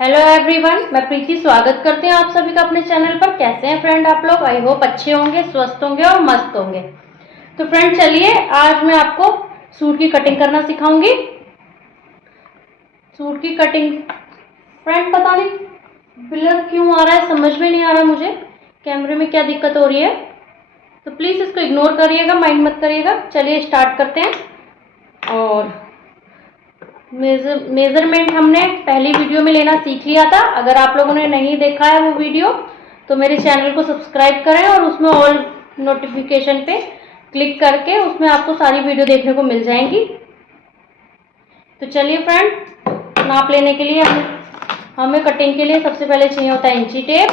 Hello everyone, मैं प्रीति स्वागत करती हूँ आप सभी का अपने चैनल पर। कैसे हैं फ्रेंड आप लोग? आई होप अच्छे होंगे, स्वस्थ होंगे और मस्त होंगे। तो फ्रेंड चलिए, आज मैं आपको सूट की कटिंग करना सिखाऊंगी। सूट की कटिंग फ्रेंड पता नहीं ब्लर क्यों आ रहा है, समझ में नहीं आ रहा मुझे कैमरे में क्या दिक्कत हो रही है, तो प्लीज़ इसको इग्नोर करिएगा, माइंड मत करिएगा। चलिए स्टार्ट करते हैं। और मेजरमेंट हमने पहली वीडियो में लेना सीख लिया था। अगर आप लोगों ने नहीं देखा है वो वीडियो तो मेरे चैनल को सब्सक्राइब करें और उसमें ऑल नोटिफिकेशन पे क्लिक करके उसमें आपको सारी वीडियो देखने को मिल जाएंगी। तो चलिए फ्रेंड, नाप लेने के लिए हमें कटिंग के लिए सबसे पहले चाहिए होता है इंची टेप,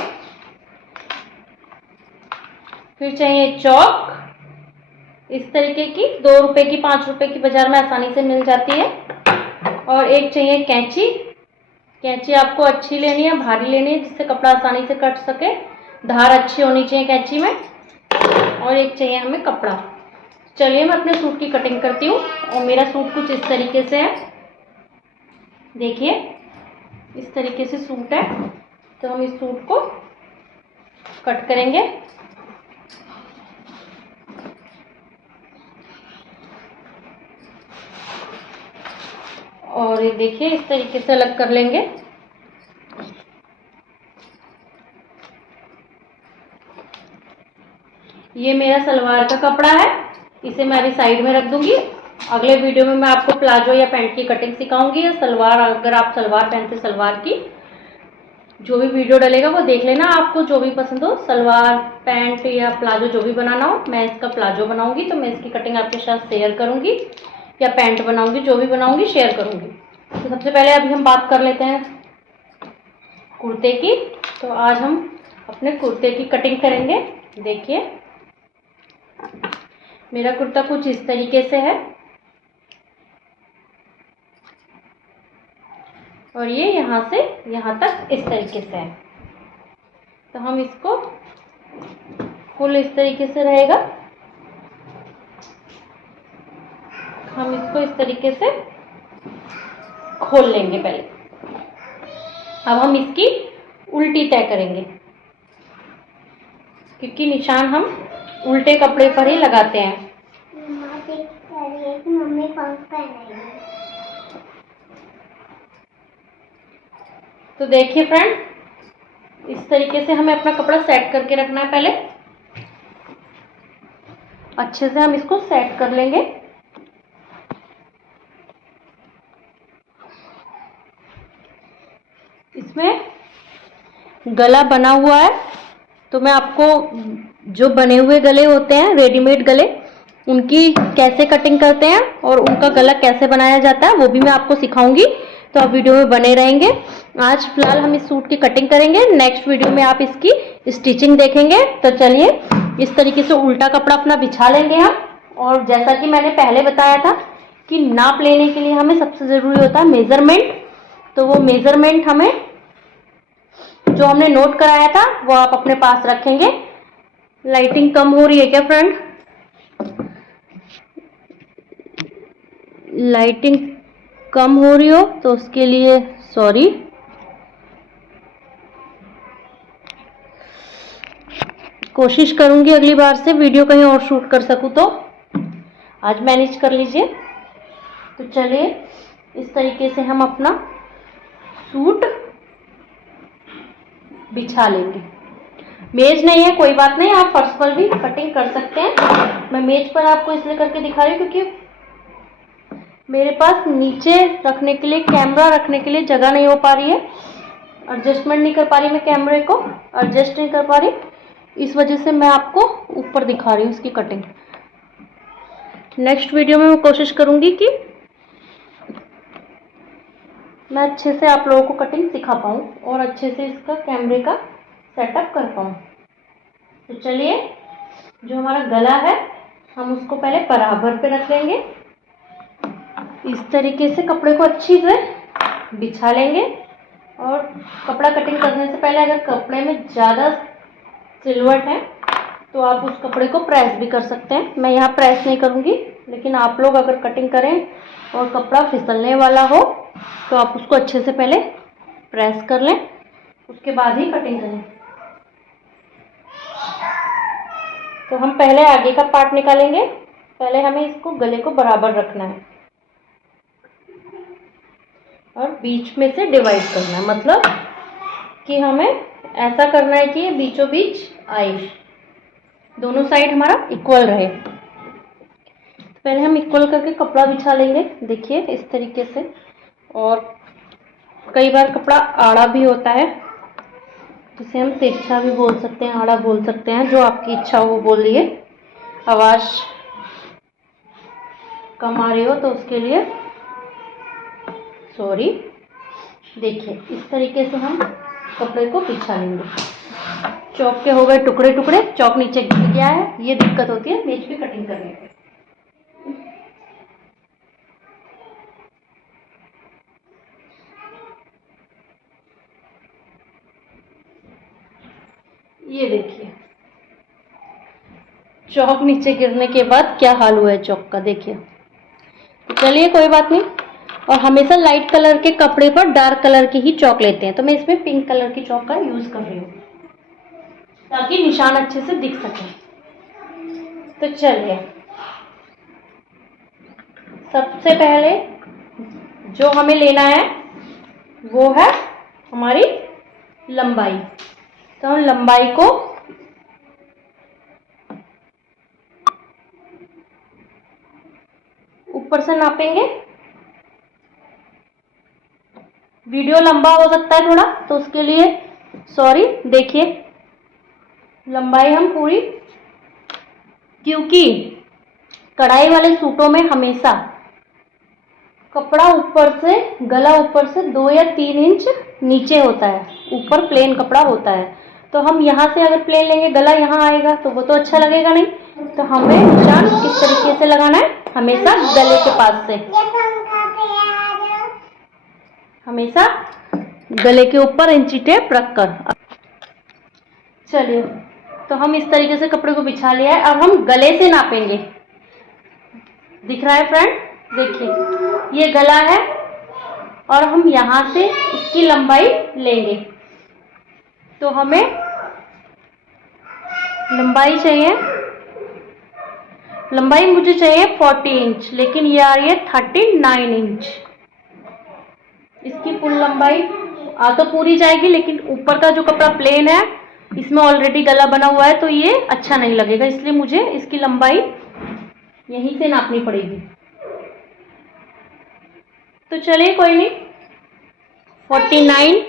फिर चाहिए चौक, इस तरीके की 2 रुपए की 5 रुपए की बाजार में आसानी से मिल जाती है। और एक चाहिए कैंची। कैंची आपको अच्छी लेनी है, भारी लेनी है, जिससे कपड़ा आसानी से कट सके। धार अच्छी होनी चाहिए कैंची में। और एक चाहिए हमें कपड़ा। चलिए मैं अपने सूट की कटिंग करती हूँ। और मेरा सूट कुछ इस तरीके से है, देखिए इस तरीके से सूट है। तो हम इस सूट को कट करेंगे। और ये देखिए इस तरीके से अलग कर लेंगे। ये मेरा सलवार का कपड़ा है, इसे मैं अभी साइड में रख दूंगी। अगले वीडियो में मैं आपको प्लाजो या पैंट की कटिंग सिखाऊंगी, या सलवार, अगर आप सलवार पहनते सलवार की जो भी वीडियो डलेगा वो देख लेना। आपको जो भी पसंद हो, सलवार पैंट या प्लाजो जो भी बनाना हो। मैं इसका प्लाजो बनाऊंगी तो मैं इसकी कटिंग आपके साथ शेयर करूंगी, या पैंट बनाऊंगी, जो भी बनाऊंगी शेयर करूंगी। तो सबसे पहले अभी हम बात कर लेते हैं कुर्ते की। तो आज हम अपने कुर्ते की कटिंग करेंगे। देखिए मेरा कुर्ता कुछ इस तरीके से है, और ये यहाँ से यहाँ तक इस तरीके से है। तो हम इसको फुल इस तरीके से रहेगा, हम इसको इस तरीके से खोल लेंगे पहले। अब हम इसकी उल्टी तय करेंगे, क्योंकि निशान हम उल्टे कपड़े पर ही लगाते हैं। तो देखिए फ्रेंड, इस तरीके से हमें अपना कपड़ा सेट करके रखना है। पहले अच्छे से हम इसको सेट कर लेंगे। इसमें गला बना हुआ है, तो मैं आपको जो बने हुए गले होते हैं, रेडीमेड गले, उनकी कैसे कटिंग करते हैं और उनका गला कैसे बनाया जाता है वो भी मैं आपको सिखाऊंगी। तो आप वीडियो में बने रहेंगे। आज फिलहाल हम इस सूट की कटिंग करेंगे, नेक्स्ट वीडियो में आप इसकी स्टिचिंग देखेंगे। तो चलिए इस तरीके से उल्टा कपड़ा अपना बिछा लेंगे हम। और जैसा कि मैंने पहले बताया था कि नाप लेने के लिए हमें सबसे ज़रूरी होता है मेज़रमेंट। तो वो मेज़रमेंट हमें जो हमने नोट कराया था वो आप अपने पास रखेंगे। लाइटिंग कम हो रही है क्या फ्रेंड? लाइटिंग कम हो रही हो तो उसके लिए सॉरी। कोशिश करूंगी अगली बार से वीडियो कहीं और शूट कर सकूं, तो आज मैनेज कर लीजिए। तो चलिए इस तरीके से हम अपना सूट बिछा लेंगे। मेज नहीं है कोई बात नहीं, आप फर्श पर भी कटिंग कर सकते हैं। मैं मेज पर आपको इसलिए करके दिखा रही हूँ क्योंकि मेरे पास नीचे रखने के लिए, कैमरा रखने के लिए जगह नहीं हो पा रही है। एडजस्टमेंट नहीं कर पा रही, मैं कैमरे को एडजस्ट नहीं कर पा रही, इस वजह से मैं आपको ऊपर दिखा रही हूँ इसकी कटिंग। नेक्स्ट वीडियो में मैं कोशिश करूंगी कि मैं अच्छे से आप लोगों को कटिंग सिखा पाऊँ और अच्छे से इसका कैमरे का सेटअप कर पाऊँ। तो चलिए जो हमारा गला है हम उसको पहले बराबर पे रख लेंगे। इस तरीके से कपड़े को अच्छी से बिछा लेंगे। और कपड़ा कटिंग करने से पहले अगर कपड़े में ज़्यादा सिलवट है तो आप उस कपड़े को प्रेस भी कर सकते हैं। मैं यहाँ प्रेस नहीं करूँगी, लेकिन आप लोग अगर कटिंग करें और कपड़ा फिसलने वाला हो तो आप उसको अच्छे से पहले प्रेस कर लें, उसके बाद ही कटिंग करें। तो हम पहले आगे का पार्ट निकालेंगे। पहले हमें इसको गले को बराबर रखना है और बीच में से डिवाइड करना है, मतलब कि हमें ऐसा करना है कि ये बीचों बीच आए, दोनों साइड हमारा इक्वल रहे। पहले हम इक्वल करके कपड़ा बिछा लेंगे, देखिए इस तरीके से। और कई बार कपड़ा आड़ा भी होता है, जिसे हम तिरछा भी बोल सकते हैं, आड़ा बोल सकते हैं, जो आपकी इच्छा हो वो बोलिए। आवाज कम आ रही हो तो उसके लिए सॉरी। देखिए इस तरीके से हम कपड़े को बिछा लेंगे। चौक के हो गए टुकड़े टुकड़े, चौक नीचे गिर गया है, ये दिक्कत होती है बीच में कटिंग करने में। ये देखिए चौक नीचे गिरने के बाद क्या हाल हुआ है चौक का, देखिए। तो चलिए कोई बात नहीं। और हमेशा लाइट कलर के कपड़े पर डार्क कलर की ही चौक लेते हैं, तो मैं इसमें पिंक कलर की चौक का यूज कर रही हूँ ताकि निशान अच्छे से दिख सके। तो चलिए सबसे पहले जो हमें लेना है वो है हमारी लंबाई। तो हम लंबाई को ऊपर से नापेंगे। वीडियो लंबा हो सकता है थोड़ा, तो उसके लिए सॉरी। देखिए लंबाई हम पूरी, क्योंकि कढ़ाई वाले सूटों में हमेशा कपड़ा ऊपर से, गला ऊपर से 2 या 3 इंच नीचे होता है, ऊपर प्लेन कपड़ा होता है। तो हम यहाँ से अगर प्लेन लेंगे, गला यहाँ आएगा तो वो तो अच्छा लगेगा नहीं। तो हमें निशान किस तरीके से लगाना है, हमेशा गले के पास से, हमेशा गले के ऊपर इंची टेप रखकर। चलिए तो हम इस तरीके से कपड़े को बिछा लिया है। अब हम गले से नापेंगे। दिख रहा है फ्रेंड, देखिए ये गला है और हम यहाँ से इसकी लंबाई लेंगे। तो हमें लंबाई चाहिए, लंबाई मुझे चाहिए 40 इंच, लेकिन ये आ रही है 39 इंच। इसकी फुल लंबाई आ तो पूरी जाएगी, लेकिन ऊपर का जो कपड़ा प्लेन है इसमें ऑलरेडी गला बना हुआ है, तो ये अच्छा नहीं लगेगा, इसलिए मुझे इसकी लंबाई यहीं से नापनी पड़ेगी। तो चलिए कोई नहीं, 49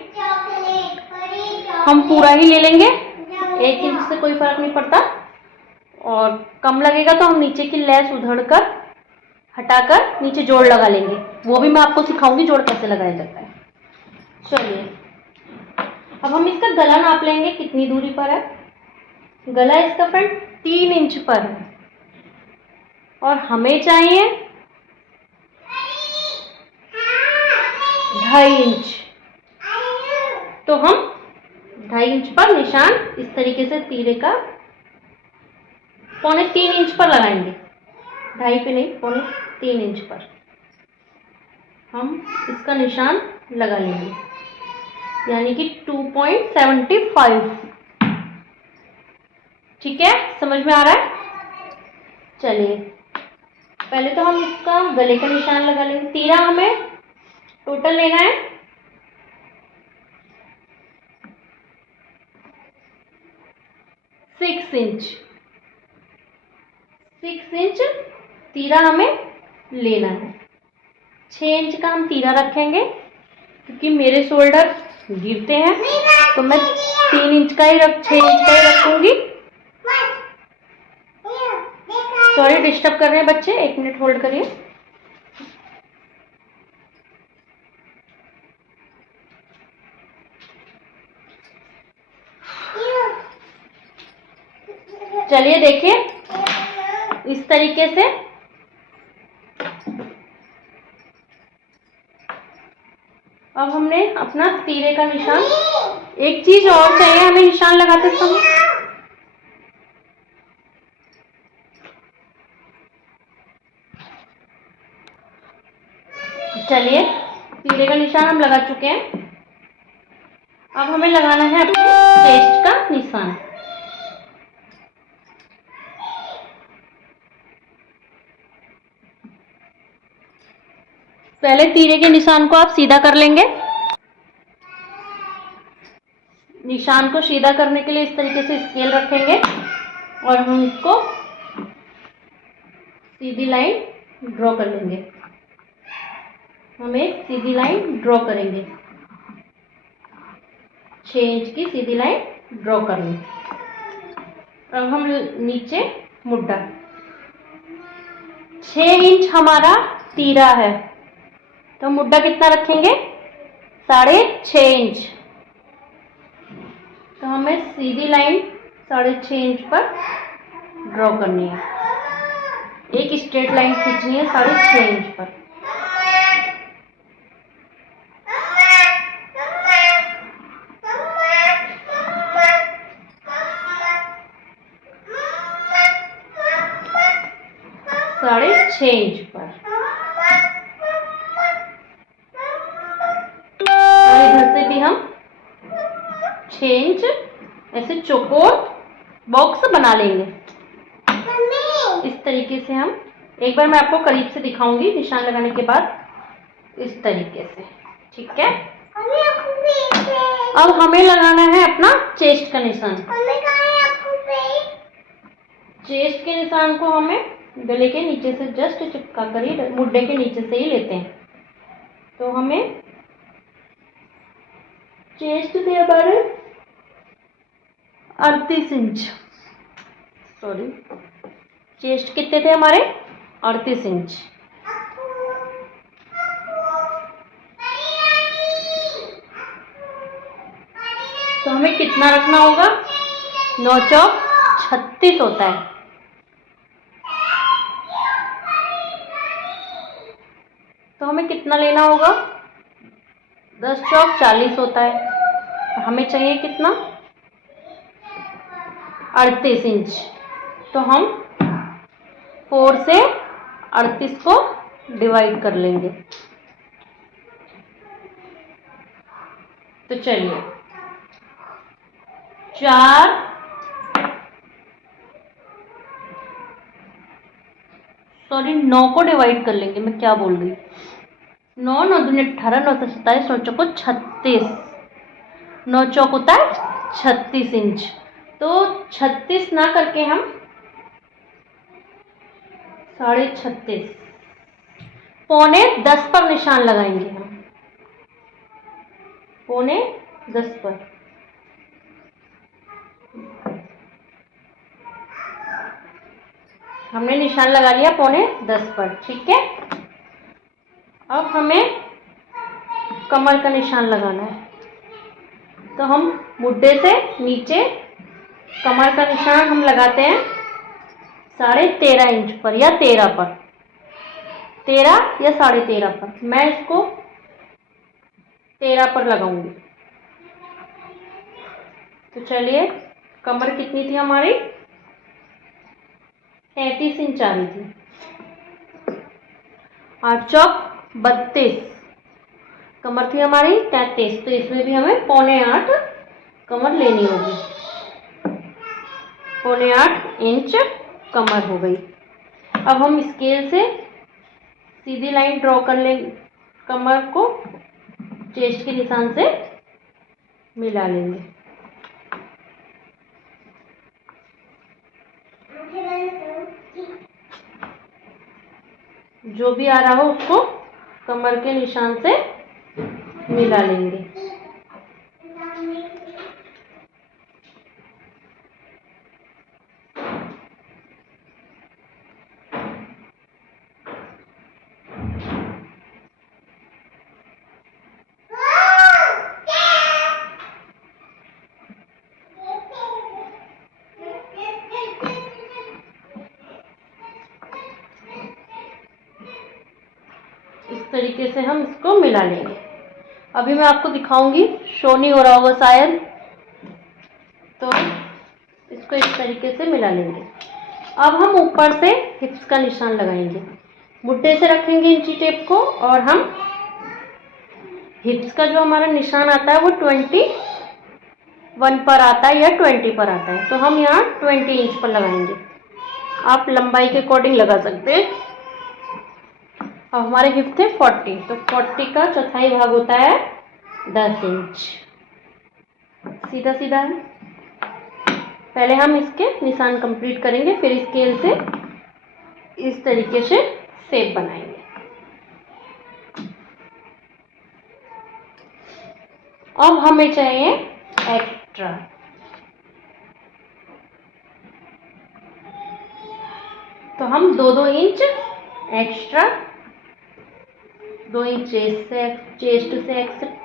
हम पूरा ही ले लेंगे, 1 इंच से कोई फर्क नहीं पड़ता। और कम लगेगा तो हम नीचे की लेस उधड़कर हटाकर नीचे जोड़ लगा लेंगे, वो भी मैं आपको सिखाऊंगी जोड़ कैसे लगाया जाता है। चलिए अब हम इसका गला नाप लेंगे, कितनी दूरी पर है। गला इसका फ्रेंड 3 इंच पर है और हमें चाहिए 2.5 इंच। तो हम 2.5 इंच पर निशान इस तरीके से तीरे का 2.25 इंच पर लगाएंगे, 2.5 पे नहीं, 2.25 इंच पर हम इसका निशान लगा लेंगे, यानी कि 2.75। ठीक है, समझ में आ रहा है। चलिए पहले तो हम इसका गले का निशान लगा लेंगे। तीरा हमें टोटल लेना है 6 इंच। 6 इंच तीरा हमें लेना है। 6 इंच का हम तीरा रखेंगे, क्योंकि मेरे शोल्डर गिरते हैं तो मैं 6 इंच का ही रखूंगी। सॉरी डिस्टर्ब कर रहे हैं बच्चे, 1 मिनट होल्ड करिए। चलिए देखिए इस तरीके से अब हमने अपना तीरे का निशान। एक चीज और चाहिए हमें निशान लगाते समय, चलिए तीरे का निशान हम लगा चुके हैं। अब हमें लगाना है अपने चेस्ट का निशान। पहले तीरे के निशान को आप सीधा कर लेंगे। निशान को सीधा करने के लिए इस तरीके से स्केल रखेंगे और हम इसको सीधी लाइन ड्रॉ कर लेंगे। हम एक सीधी लाइन ड्रॉ करेंगे, 6 इंच की सीधी लाइन ड्रॉ कर लें। अब हम नीचे मुड्ढा, 6 इंच हमारा तीरा है तो मुड्ढा कितना रखेंगे, 6.5 इंच। तो हमें सीधी लाइन 6.5 इंच पर ड्रॉ करनी है, एक स्ट्रेट लाइन खींचनी है 6.5 इंच पर। साढ़े 6 इंच पर। और इधर से भी हम 6 इंच ऐसे चौकोर बॉक्स बना लेंगे। इस तरीके से हम, एक बार मैं आपको करीब से दिखाऊंगी निशान लगाने के बाद, इस तरीके से, ठीक है। अब हमें लगाना है अपना चेस्ट का निशान। चेस्ट के निशान को हमें गले के नीचे से जस्ट चिपका कर ही, मुड्ढे के नीचे से ही लेते हैं। तो हमें चेस्ट थे हमारे 38 इंच, सॉरी, चेस्ट कितने थे हमारे 38 इंच। तो हमें कितना रखना होगा, 9 चौक 36 होता है। तो हमें कितना लेना होगा, 10 चौक 40 होता है। तो हमें चाहिए कितना, 38 इंच। तो हम 4 से 38 को डिवाइड कर लेंगे। तो चलिए 9 को डिवाइड कर लेंगे, मैं क्या बोल रही, 9 9 दूनी 18, 9 27, 9 चौको 36, 9 चौक होता है 36 इंच। तो 36 ना करके हम 36.5, 9.25 पर निशान लगाएंगे हम, 9.25 पर। हमने निशान लगा लिया 9.25 पर, ठीक है। अब हमें कमर का निशान लगाना है। तो हम मुड्ढे से नीचे कमर का निशान हम लगाते हैं 13.5 इंच पर या 13 पर, 13 या 13.5 पर। मैं इसको 13 पर लगाऊंगी। तो चलिए, कमर कितनी थी हमारी, 33 इंच आ रही थी। 8 चौक 32, कमर थी हमारी 33, तो इसमें भी हमें 9.25 कमर लेनी होगी। 9.25 इंच कमर हो गई। अब हम स्केल से सीधी लाइन ड्रॉ कर लेंगे, कमर को चेस्ट के निशान से मिला लेंगे। जो भी आ रहा हो उसको कमर के निशान से मिला लेंगे। इस तरीके से हम इसको मिला लेंगे। अभी मैं आपको दिखाऊंगी, शो नहीं हो रहा होगा शायद, तो इसको इस तरीके से मिला लेंगे। अब हम ऊपर से हिप्स का निशान लगाएंगे, मुट्ठे से रखेंगे इंची टेप को, और हम हिप्स का जो हमारा निशान आता है वो 20 1 पर आता है या 20 पर आता है, तो हम यहाँ 20 इंच पर लगाएंगे। आप लंबाई के अकॉर्डिंग लगा सकते हैं। अब हमारे हिप थे 40, तो 40 का चौथाई भाग होता है 10 इंच। सीधा सीधा है। पहले हम इसके निशान कंप्लीट करेंगे, फिर स्केल से इस तरीके से शेप बनाएंगे। अब हमें चाहिए एक्स्ट्रा, तो हम 2-2 इंच एक्स्ट्रा, 2 इंच चेस्ट से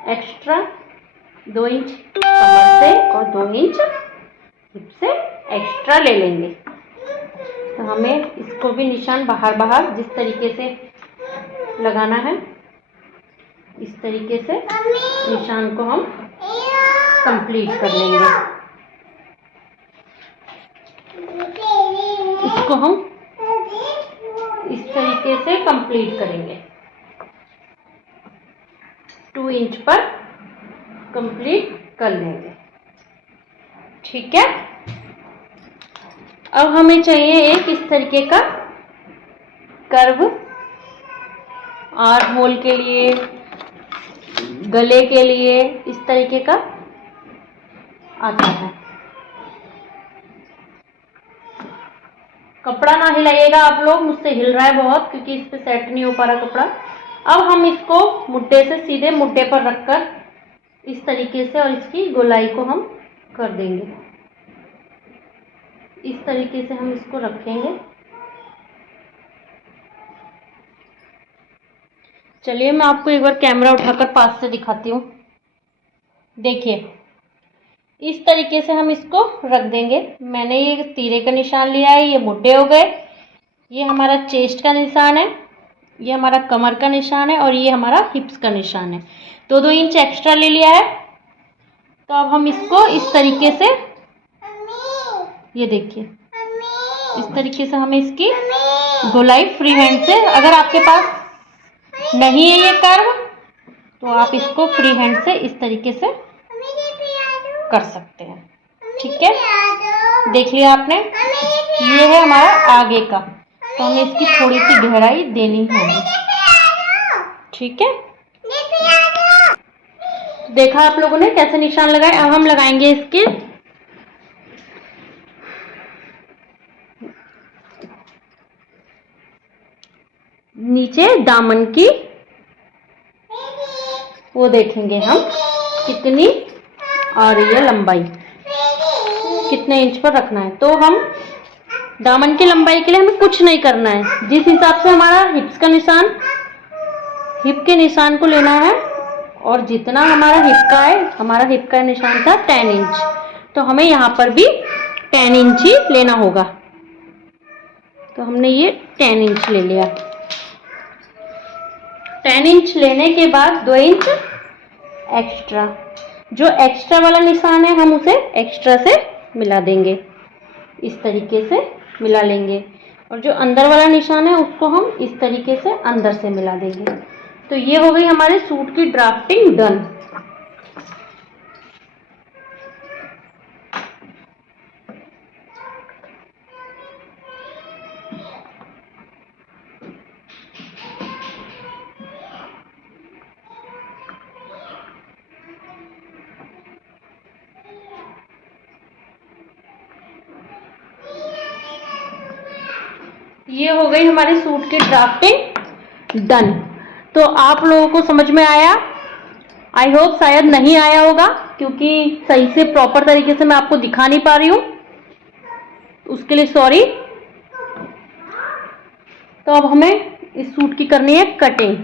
एक्स्ट्रा, 2 इंच कमर से और 2 इंच हिप से एक्स्ट्रा ले लेंगे। तो हमें इसको भी निशान बाहर बाहर जिस तरीके से लगाना है, इस तरीके से निशान को हम कंप्लीट कर लेंगे। इसको हम इस तरीके से कंप्लीट करेंगे। 2 इंच पर कंप्लीट कर लेंगे। ठीक है। अब हमें चाहिए एक इस तरीके का कर्व, आर्म होल के लिए, गले के लिए इस तरीके का आता है। कपड़ा ना हिलाइएगा आप लोग, मुझसे हिल रहा है बहुत क्योंकि इस पे सेट नहीं हो पा रहा कपड़ा। अब हम इसको मुड्डे से सीधे मुड्डे पर रखकर इस तरीके से और इसकी गोलाई को हम कर देंगे। इस तरीके से हम इसको रखेंगे। चलिए मैं आपको एक बार कैमरा उठाकर पास से दिखाती हूँ। देखिए इस तरीके से हम इसको रख देंगे। मैंने ये तीरे का निशान लिया है, ये मुड्डे हो गए, ये हमारा चेस्ट का निशान है, ये हमारा कमर का निशान है और ये हमारा हिप्स का निशान है। 2-2 इंच एक्स्ट्रा ले लिया है। तो अब हम इसको इस तरीके से, ये देखिए इस तरीके से हमें इसकी गोलाई फ्री हैंड से, अगर आपके पास नहीं है ये कर्व तो आप इसको फ्री हैंड से इस तरीके से कर सकते हैं। ठीक है, देख लिया आपने। ये है हमारा आगे का, तो हमें इसकी थोड़ी सी गहराई देनी होगी। ठीक है, देखा आप लोगों ने कैसे निशान लगाए। अब हम लगाएंगे इसके नीचे दामन की, वो देखेंगे हम कितनी आ रही है लंबाई, कितने इंच पर रखना है। तो हम दामन की लंबाई के लिए हमें कुछ नहीं करना है। जिस हिसाब से हमारा हिप्स का निशान, हिप के निशान को लेना है और जितना हमारा हिप का है, हमारा हिप का निशान था 10 इंच, तो हमें यहाँ पर भी 10 इंच ही लेना होगा। तो हमने ये 10 इंच ले लिया। 10 इंच लेने के बाद 2 इंच एक्स्ट्रा, जो एक्स्ट्रा वाला निशान है हम उसे एक्स्ट्रा से मिला देंगे, इस तरीके से मिला लेंगे, और जो अंदर वाला निशान है उसको हम इस तरीके से अंदर से मिला देंगे। तो ये हो गई हमारे सूट की ड्राफ्टिंग डन। ये हो गई हमारे सूट की ड्राफ्टिंग डन। तो आप लोगों को समझ में आया? आई होप शायद नहीं आया होगा क्योंकि सही से प्रॉपर तरीके से मैं आपको दिखा नहीं पा रही हूँ, उसके लिए सॉरी। तो अब हमें इस सूट की करनी है कटिंग।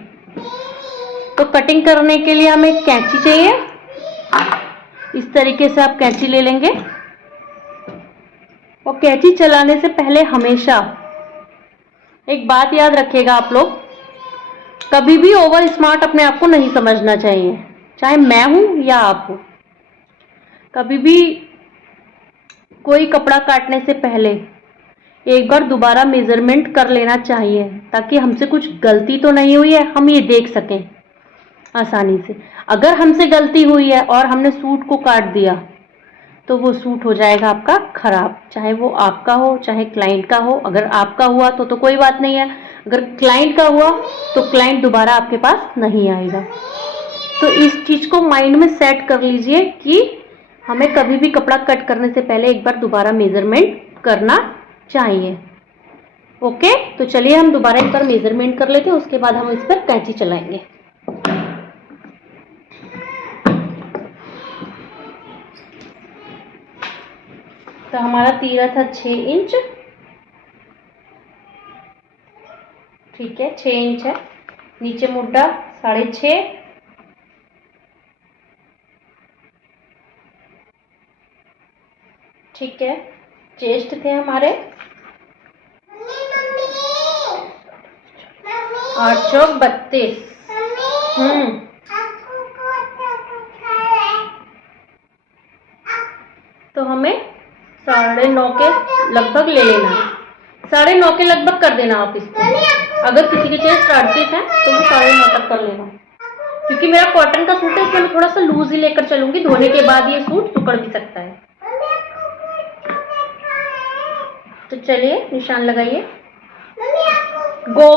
तो कटिंग करने के लिए हमें कैंची चाहिए। इस तरीके से आप कैंची ले लेंगे और कैंची चलाने से पहले हमेशा एक बात याद रखिएगा आप लोग, कभी भी ओवर स्मार्ट अपने आप को नहीं समझना चाहिए, चाहे मैं हूं या आप हो। कभी भी कोई कपड़ा काटने से पहले एक बार दोबारा मेजरमेंट कर लेना चाहिए ताकि हमसे कुछ गलती तो नहीं हुई है, हम ये देख सकें आसानी से। अगर हमसे गलती हुई है और हमने सूट को काट दिया तो वो सूट हो जाएगा आपका खराब, चाहे वो आपका हो चाहे क्लाइंट का हो। अगर आपका हुआ तो कोई बात नहीं है, अगर क्लाइंट का हुआ तो क्लाइंट दोबारा आपके पास नहीं आएगा। तो इस चीज को माइंड में सेट कर लीजिए कि हमें कभी भी कपड़ा कट करने से पहले एक बार दोबारा मेजरमेंट करना चाहिए। ओके, तो चलिए हम दोबारा एक बार मेजरमेंट कर लेते हैं, उसके बाद हम इस पर कैंची चलाएंगे। तो हमारा तीरा था 6 इंच, ठीक है 6 इंच है। नीचे मुड्डा 6.5, ठीक है। चेस्ट थे हमारे 8 चौक 32। तो हमें 9.5 के लगभग ले लेना है, 9.5 के लगभग कर देना आप इसको। अगर किसी के चेस्ट 38 है तो वो 9.5 तक कर लेना, क्योंकि मेरा कॉटन का सूट है इसमें मैं थोड़ा सा लूज ही लेकर चलूंगी। धोने के बाद ये सूट सिकुड़ भी सकता है। तो चलिए निशान लगाइए, गो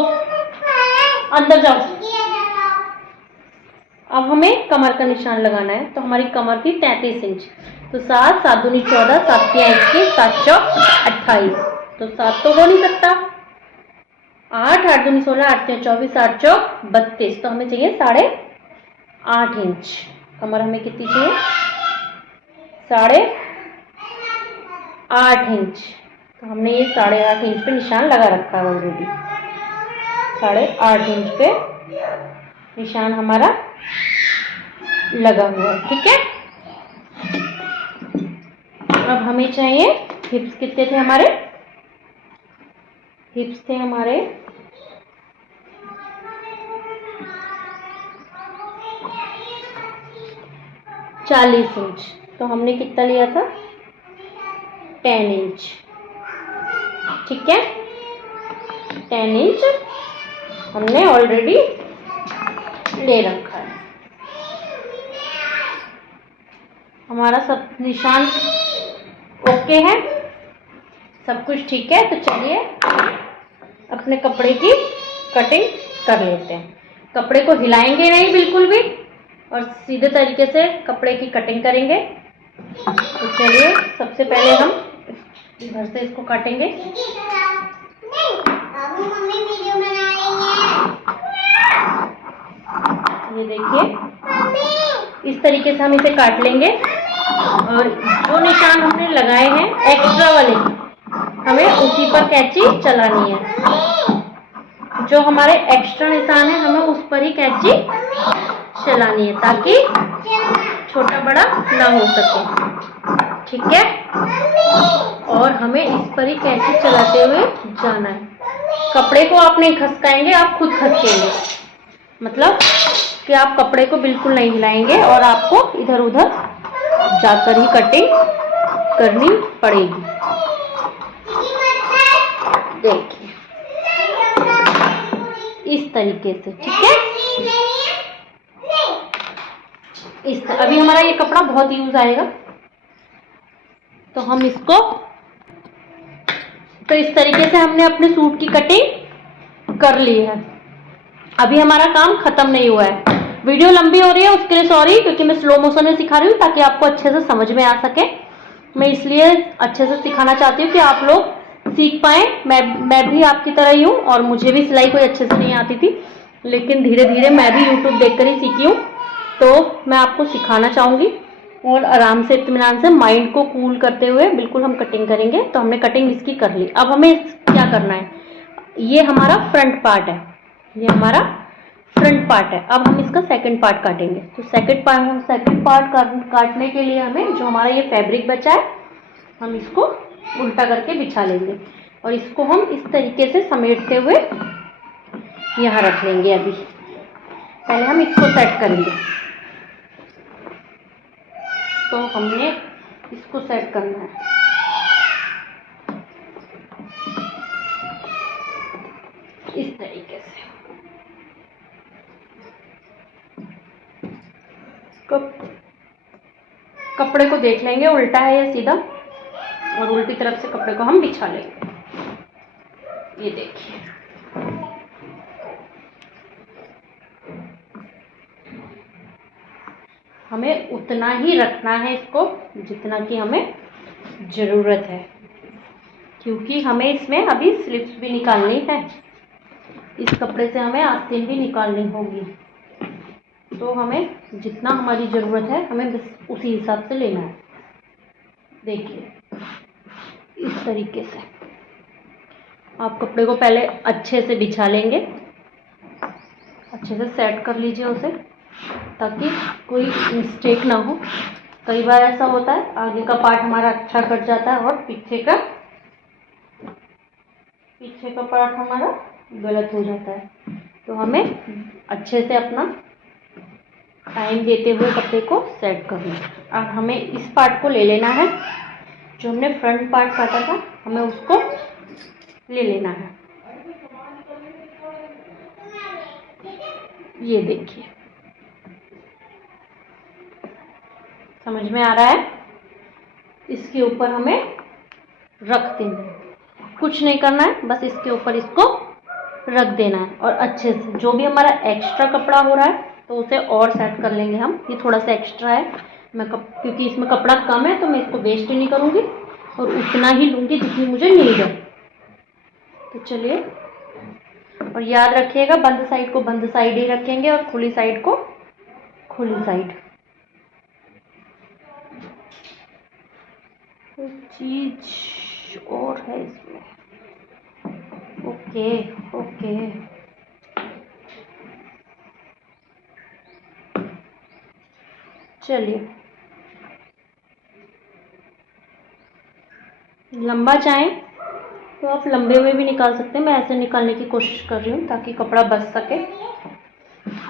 अंदर जाओ। अब हमें कमर का निशान लगाना है। तो हमारी कमर थी 33 इंच, तो 7, 7 दूनी 14, 7 तिया 21, 7 चौक 28। तो 7 तो हो नहीं सकता, 8, 8 दूनी 16, 8 तिया 24, 8 चौक 32। तो हमें चाहिए 8.5 इंच। कमर हमें कितनी चाहिए? 8.5 इंच। तो हमने ये 8.5 इंच पे निशान लगा रखा है ऑलरेडी। 8.5 इंच पे निशान हमारा लगा हुआ है, ठीक है। अब हमें चाहिए हिप्स। कितने थे हमारे हिप्स? थे हमारे 40 इंच। तो हमने कितना लिया था? 10 इंच, ठीक है। 10 इंच हमने ऑलरेडी ले रखा है। हमारा सब निशान ओके है, सब कुछ ठीक है। तो चलिए अपने कपड़े की कटिंग कर लेते हैं। कपड़े को हिलाएंगे नहीं बिल्कुल भी, और सीधे तरीके से कपड़े की कटिंग करेंगे। तो चलिए सबसे पहले हम इधर से इसको काटेंगे। ये देखिए इस तरीके से हम इसे काट लेंगे, और जो निशान हमने लगाए हैं एक्स्ट्रा वाले, हमें उसी पर कैंची चलानी है। जो हमारे एक्स्ट्रा निशान है हमें उस पर ही कैंची चलानी है, ताकि छोटा बड़ा ना हो सके, ठीक है। और हमें इस पर ही कैंची चलाते हुए जाना है। कपड़े को आप नहीं खसकाएंगे, आप खुद खसकेंगे, मतलब कि आप कपड़े को बिल्कुल नहीं हिलाएंगे और आपको इधर उधर जाकर ही कटिंग करनी पड़ेगी। देखिए इस तरीके से, ठीक है। अभी हमारा ये कपड़ा बहुत यूज आएगा, तो हम इसको तो इस तरीके से हमने अपने सूट की कटिंग कर ली है। अभी हमारा काम खत्म नहीं हुआ है। वीडियो लंबी हो रही है उसके लिए सॉरी, क्योंकि मैं स्लो मोशन में सिखा रही हूँ ताकि आपको अच्छे से समझ में आ सके। मैं इसलिए अच्छे से सिखाना चाहती हूँ कि आप लोग सीख पाए। मैं भी आपकी तरह ही हूँ, और मुझे भी सिलाई कोई अच्छे से नहीं आती थी, लेकिन धीरे धीरे मैं भी यूट्यूब देखकर ही सीखी हूँ। तो मैं आपको सिखाना चाहूँगी, और आराम से इत्मीनान से माइंड को कूल करते हुए बिल्कुल हम कटिंग करेंगे। तो हमने कटिंग इसकी कर ली। अब हमें क्या करना है? ये हमारा फ्रंट पार्ट है, ये हमारा फ्रंट पार्ट है। अब हम इसका सेकंड पार्ट काटेंगे। तो सेकंड पार्ट काटने के लिए हमें जो हमारा ये फैब्रिक बचा है, हम इसको उल्टा करके बिछा लेंगे, और इसको हम इस तरीके से समेटते हुए यहाँ रख लेंगे। अभी पहले हम इसको सेट करेंगे। तो हमने इसको सेट करना है इस तरीके से। कपड़े को देख लेंगे उल्टा है या सीधा, और उल्टी तरफ से कपड़े को हम बिछा लेंगे। ये देखिए, हमें उतना ही रखना है इसको जितना कि हमें ज़रूरत है, क्योंकि हमें इसमें अभी स्लिप्स भी निकालनी है। इस कपड़े से हमें आस्तीन भी निकालनी होगी, तो हमें जितना हमारी ज़रूरत है हमें बस उसी हिसाब से लेना है। देखिए, इस तरीके से आप कपड़े को पहले अच्छे से बिछा लेंगे, अच्छे से सेट कर लीजिए उसे, ताकि कोई मिस्टेक ना हो। कई बार ऐसा होता है आगे का पार्ट हमारा अच्छा कट जाता है और पीछे का पार्ट हमारा गलत हो जाता है। तो हमें अच्छे से अपना टाइम देते हुए कपड़े को सेट करना है। अब हमें इस पार्ट को ले लेना है, जो हमने फ्रंट पार्ट काटा था हमें उसको ले लेना है। ये देखिए, समझ में आ रहा है? इसके ऊपर हमें रख देना है, कुछ नहीं करना है, बस इसके ऊपर इसको रख देना है। और अच्छे से जो भी हमारा एक्स्ट्रा कपड़ा हो रहा है तो उसे और सेट कर लेंगे हम। ये थोड़ा सा एक्स्ट्रा है, क्योंकि इसमें कपड़ा कम है तो मैं इसको वेस्ट नहीं करूँगी और उतना ही लूँगी जितनी मुझे नीड है। तो चलिए, और याद रखिएगा बंद साइड को बंद साइड ही रखेंगे और खुली साइड को खुली साइड। एक चीज और है इसमें। ओके ओके, चलिए, लंबा चाहें तो आप लंबे में भी निकाल सकते हैं। मैं ऐसे निकालने की कोशिश कर रही हूँ ताकि कपड़ा बच सके।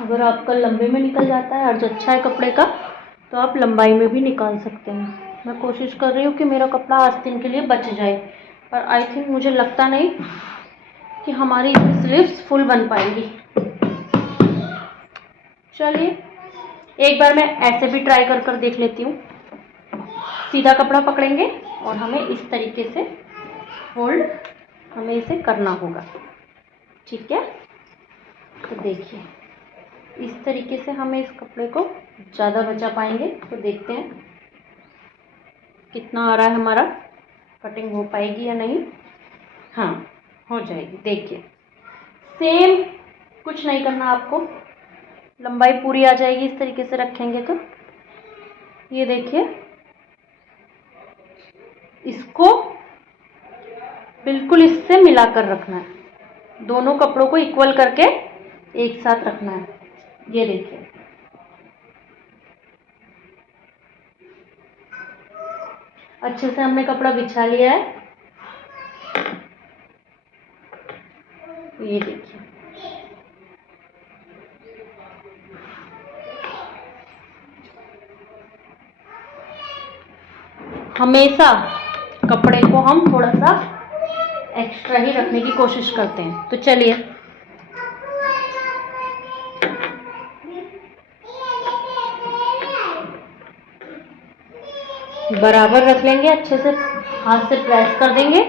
अगर आपका लंबे में निकल जाता है अर्ज अच्छा है कपड़े का तो आप लंबाई में भी निकाल सकते हैं। मैं कोशिश कर रही हूँ कि मेरा कपड़ा आस्तीन के लिए बच जाए, पर आई थिंक मुझे लगता नहीं कि हमारी स्लीव्स फुल बन पाएंगी। चलिए, एक बार मैं ऐसे भी ट्राई कर देख लेती हूँ। सीधा कपड़ा पकड़ेंगे और हमें इस तरीके से फोल्ड हमें इसे करना होगा, ठीक है? तो देखिए, इस तरीके से हमें इस कपड़े को ज़्यादा बचा पाएंगे। तो देखते हैं कितना आ रहा है हमारा, कटिंग हो पाएगी या नहीं। हाँ, हो जाएगी। देखिए, सेम कुछ नहीं करना आपको, लंबाई पूरी आ जाएगी इस तरीके से रखेंगे तो। ये देखिए, इसको बिल्कुल इससे मिलाकर रखना है, दोनों कपड़ों को इक्वल करके एक साथ रखना है। ये देखिए, अच्छे से हमने कपड़ा बिछा लिया है। ये देखिए, हमेशा कपड़े को हम थोड़ा सा एक्स्ट्रा ही रखने की कोशिश करते हैं। तो चलिए, बराबर रख लेंगे, अच्छे से हाथ से प्रेस कर देंगे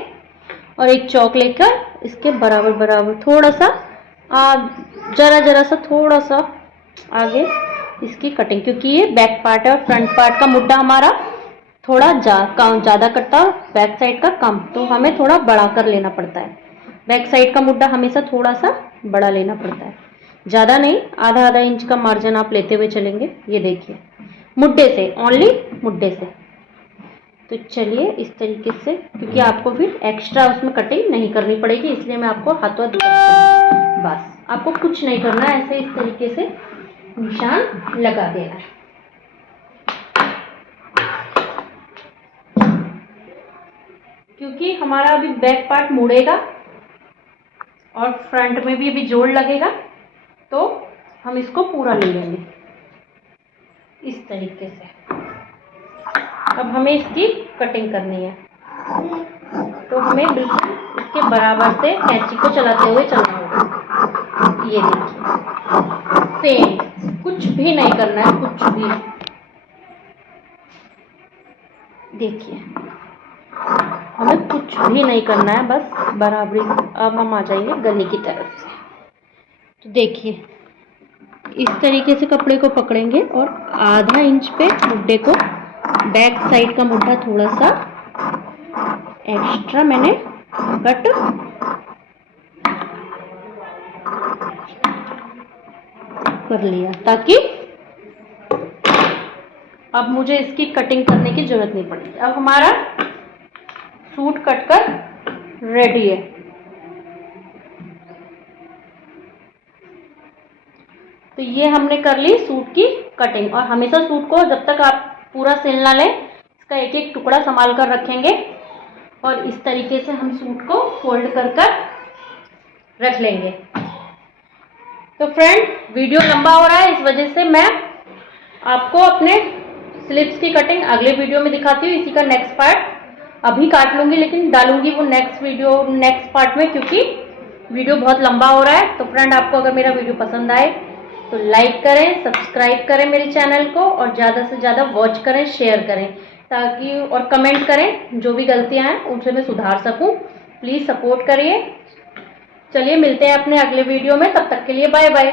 और एक चौक लेकर इसके बराबर बराबर थोड़ा सा जरा सा थोड़ा सा आगे इसकी कटिंग, क्योंकि ये बैक पार्ट है और फ्रंट पार्ट का मुड्डा हमारा थोड़ा ज़्यादा कटता है, बैक साइड का कम, तो हमें थोड़ा बड़ा कर लेना पड़ता है। बैक साइड का मुड्डा हमेशा थोड़ा सा बड़ा लेना पड़ता है, ज़्यादा नहीं, आधा इंच का मार्जिन आप लेते हुए चलेंगे। ये देखिए, मुड्डे से, ओनली मुड्डे से। तो चलिए, इस तरीके से, क्योंकि आपको फिर एक्स्ट्रा उसमें कटिंग नहीं करनी पड़ेगी, इसलिए मैं आपको हाथों दिखाती हूँ। बस आपको कुछ नहीं करना, ऐसे इस तरीके से निशान लगा देना है। क्योंकि हमारा अभी बैक पार्ट मुड़ेगा और फ्रंट में भी अभी जोड़ लगेगा, तो हम इसको पूरा ले लेंगे इस तरीके से। अब हमें इसकी कटिंग करनी है, तो हमें बिल्कुल इसके बराबर से कैंची को चलाते हुए चलना होगा। ये देखिए, सेम, कुछ भी नहीं करना है, कुछ भी। देखिए हमें कुछ भी नहीं करना है, बस बराबरी। अब हम आ जाएंगे गले की तरफ से। तो देखिए इस तरीके से कपड़े को पकड़ेंगे और आधा इंच पे मुड्ढे को, बैक साइड का मुड्ढा थोड़ा सा एक्स्ट्रा मैंने कट कर लिया, ताकि अब मुझे इसकी कटिंग करने की जरूरत नहीं पड़ेगी। अब हमारा सूट कटकर रेडी है। तो ये हमने कर ली सूट की कटिंग। और हमेशा सूट को जब तक आप पूरा सिल ना लें, इसका एक एक टुकड़ा संभाल कर रखेंगे। और इस तरीके से हम सूट को फोल्ड कर रख लेंगे। तो फ्रेंड वीडियो लंबा हो रहा है, इस वजह से मैं आपको अपने स्लीव्स की कटिंग अगले वीडियो में दिखाती हूँ। इसी का नेक्स्ट पार्ट अभी काट लूंगी, लेकिन डालूंगी वो नेक्स्ट पार्ट में, क्योंकि वीडियो बहुत लंबा हो रहा है। तो फ्रेंड आपको अगर मेरा वीडियो पसंद आए तो लाइक करें, सब्सक्राइब करें मेरे चैनल को, और ज़्यादा से ज़्यादा वॉच करें, शेयर करें, ताकि और कमेंट करें, जो भी गलतियां हैं उनसे मैं सुधार सकूं। प्लीज़ सपोर्ट करिए। चलिए मिलते हैं अपने अगले वीडियो में, तब तक के लिए बाय बाय।